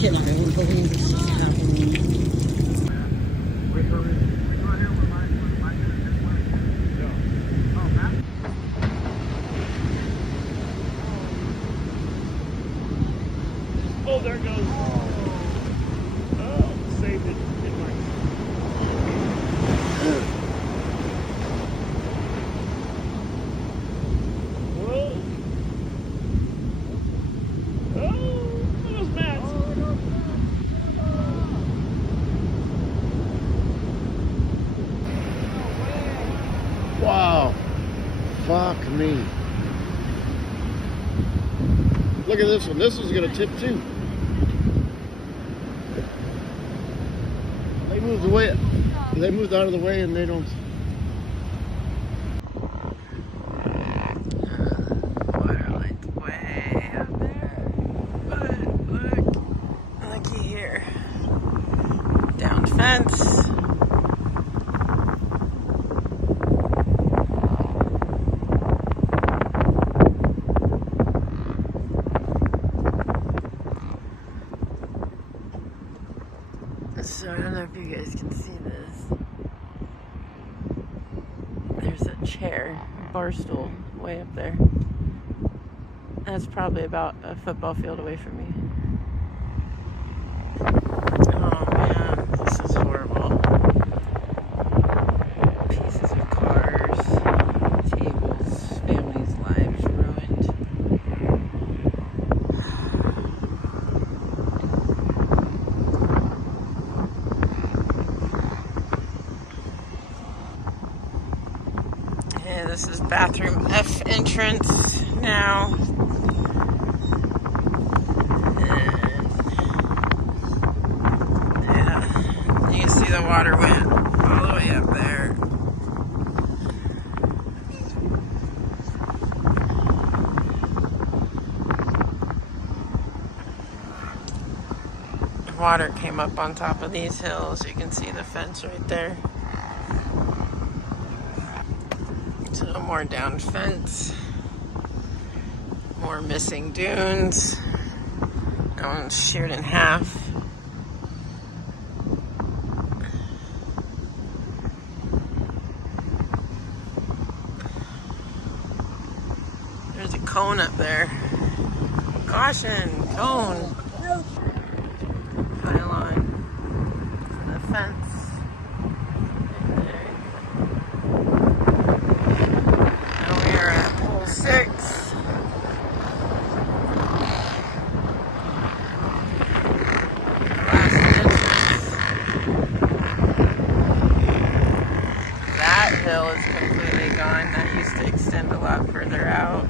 che l'avevo un po' dimenticato. Oh, there it goes. Oh, saved it in my... Whoa. Oh, those mats. Wow. Fuck me. Look at this one. This is going to tip too. They moved away. They moved out of the way and they don't. Water line's way up there. But look. Looky here. Down fence. So I don't know if you guys can see this. There's a chair, a bar stool, way up there. That's probably about a football field away from me. Oh man, this is horrible. Pieces of cars, tables, families' lives ruined. Okay, this is bathroom F entrance now. You can see the water went all the way up there. Water came up on top of these hills. You can see the fence right there. So more down fence. More missing dunes. That one's sheared in half. There's a cone up there. Caution, cone. Pylon for the fence. Right there. Now we are at pole 6. Last entrance. That hill is completely gone. That used to extend a lot further out.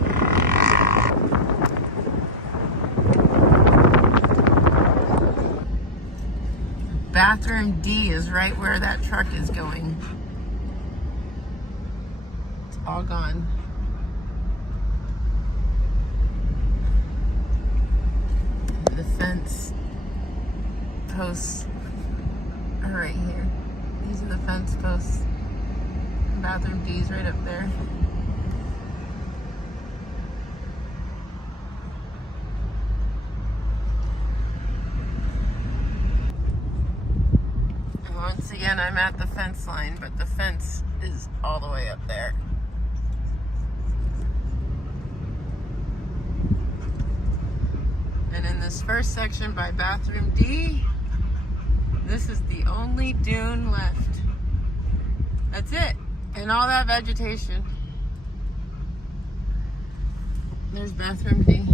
Bathroom D is right where that truck is going. It's all gone. The fence posts are right here. These are the fence posts. Bathroom D is right up there. Once again, I'm at the fence line, but the fence is all the way up there. And in this first section by bathroom D, this is the only dune left. That's it. And all that vegetation. There's bathroom D.